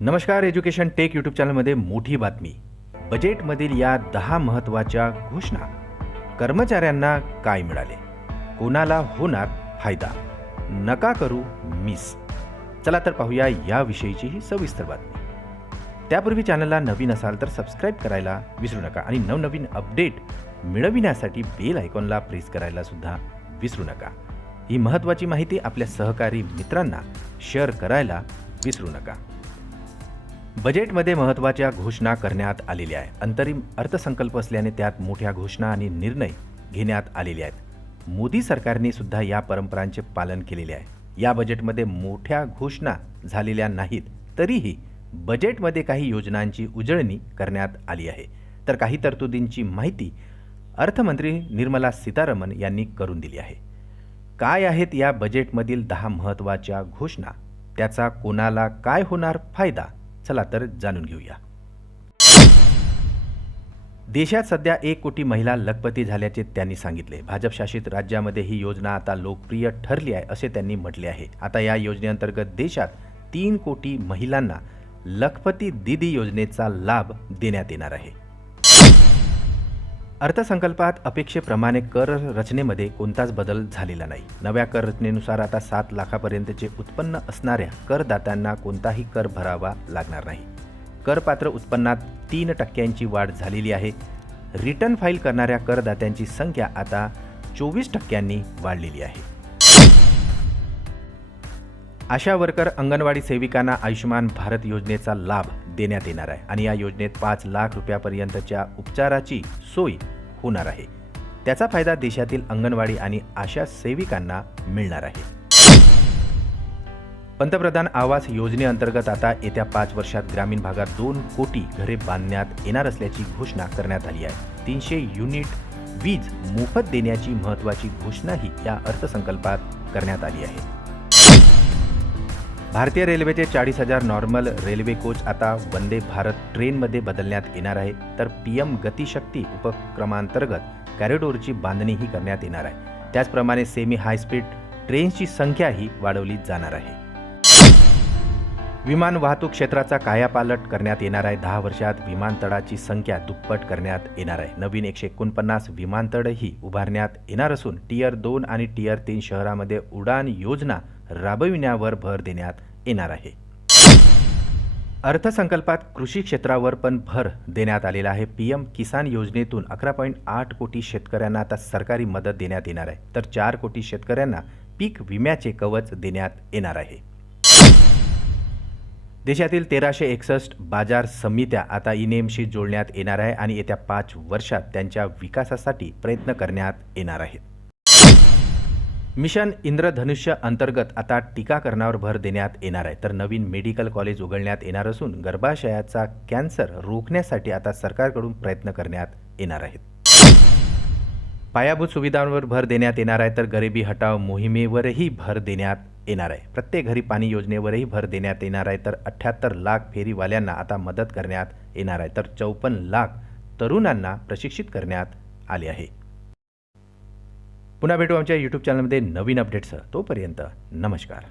नमस्कार education take YouTube चॅनलमध्ये मोठी बातमी. बजेटमधील या दहा महत्त्वाच्या घोषणा. कर्मचाऱ्यांना काय मिळाले? कोणाला होणार फायदा? नका करू मिस. चला तर पाहूया याविषयीची ही सविस्तर बातमी. त्यापूर्वी चॅनलला नवीन असाल तर सबस्क्राईब करायला विसरू नका आणि नवनवीन अपडेट मिळविण्यासाठी बेल आयकॉनला प्रेस करायला सुद्धा विसरू नका. ही महत्त्वाची माहिती आपल्या सहकारी मित्रांना शेअर करायला विसरू नका. बजेटमध्ये महत्त्वाच्या घोषणा करण्यात आलेल्या आहे अंतरिम अर्थसंकल्प असल्याने त्यात मोठ्या घोषणा आणि निर्णय घेण्यात आलेले आहेत. मोदी सरकारने सुद्धा या परंपरांचे पालन केलेले आहे. या बजेटमध्ये मोठ्या घोषणा झालेल्या नाहीत तरीही बजेटमध्ये काही योजनांची उजळणी करण्यात आली आहे. तर काही तरतुदींची माहिती अर्थमंत्री निर्मला सीतारामन यांनी करून दिली आहे. काय आहेत या बजेटमधील दहा महत्त्वाच्या घोषणा? त्याचा कोणाला काय होणार फायदा? चला तर जाणून घेऊया. देशात सध्या एक कोटी महिला लखपती झाल्याचे त्यांनी सांगितले. भाजपशासित राज्यामध्ये ही योजना आता लोकप्रिय ठरली आहे असे त्यांनी म्हटले आहे. आता या योजनेअंतर्गत देशात तीन कोटी महिलांना लखपती दिदी योजनेचा लाभ देण्यात येणार आहे. अर्थसंकल्पात अपेक्षेप्रमाणे कर रचनेमध्ये कोणताच बदल झालेला नाही. नव्या कर रचनेनुसार आता सात लाखापर्यंतचे उत्पन्न असणाऱ्या करदात्यांना कोणताही कर भरावा लागणार नाही. करपात्र उत्पन्नात तीन टक्क्यांची वाढ झालेली आहे. रिटर्न फाईल करणाऱ्या करदात्यांची संख्या आता चोवीस टक्क्यांनी वाढलेली आहे. आशा वर्कर अंगणवाडी सेविकांना आयुष्यमान भारत योजनेचा लाभ देण्यात येणार आहे आणि या योजनेत पाच लाख रुपयापर्यंतच्या उपचाराची सोय होणार आहे. त्याचा फायदा देशातील अंगणवाडी आणि आशा सेविकांना मिळणार आहे. पंतप्रधान आवास योजनेअंतर्गत आता येत्या पाच वर्षात ग्रामीण भागात दोन कोटी घरे बांधण्यात येणार असल्याची घोषणा करण्यात आली आहे. तीनशे युनिट वीज मोफत देण्याची महत्त्वाची घोषणाही या अर्थसंकल्पात करण्यात आली आहे. भारतीय रेल्वेचे चाळीस हजार नॉर्मल रेल्वे कोच आता वंदे भारत ट्रेनमध्ये बदलण्यात येणार आहे. तर पी एम गतिशक्ती उपक्रमांतर्गत कॅरिडोरची बांधणीही करण्यात येणार आहे. त्याचप्रमाणे सेमी हायस्पीड ट्रेन्सची संख्याही वाढवली जाणार आहे. विमान वाहतूक क्षेत्राचा कायापालट करण्यात येणार आहे. दहा वर्षात विमानतळाची संख्या दुप्पट करण्यात येणार आहे. नवीन एकशे एकोणपन्नास विमानतळही उभारण्यात येणार असून टियर दोन आणि टियर तीन शहरामध्ये उडान योजना राबविण्यावर भर देण्यात येणार आहे. अर्थसंकल्पात कृषी क्षेत्रावर पण भर देण्यात आलेला आहे. पी एम किसान योजनेतून अकरा पॉईंट आठ कोटी शेतकऱ्यांना आता सरकारी मदत देण्यात येणार आहे. तर चार कोटी शेतकऱ्यांना पीक विम्याचे कवच देण्यात येणार आहे. देशातील तेराशे एकसष्ट बाजार समित्या आता इनेमशी जोडण्यात येणार आहे आणि येत्या पाच वर्षात त्यांच्या विकासासाठी प्रयत्न करण्यात येणार आहेत. मिशन इंद्रधनुष्य अंतर्गत आता टीकाकरणावर भर देण्यात येणार आहे. तर नवीन मेडिकल कॉलेज उघडण्यात येणार असून गर्भाशयाचा कॅन्सर रोखण्यासाठी आता सरकारकडून प्रयत्न करण्यात येणार आहेत. पायाभूत सुविधांवर भर देण्यात येणार आहे तर गरिबी हटाव मोहिमेवरही भर देण्यात येणार आहे. प्रत्येक घरी पाणी योजनेवरही भर देण्यात येणार आहे तर अठ्ठ्याहत्तर लाख फेरीवाल्यांना आता मदत करण्यात येणार आहे तर चौपन्न लाख तरुणांना प्रशिक्षित करण्यात आले आहे. पुन्हा भेटू आमच्या यूट्यूब चॅनलमध्ये नवीन अपडेट्ससह तोपर्यंत नमस्कार.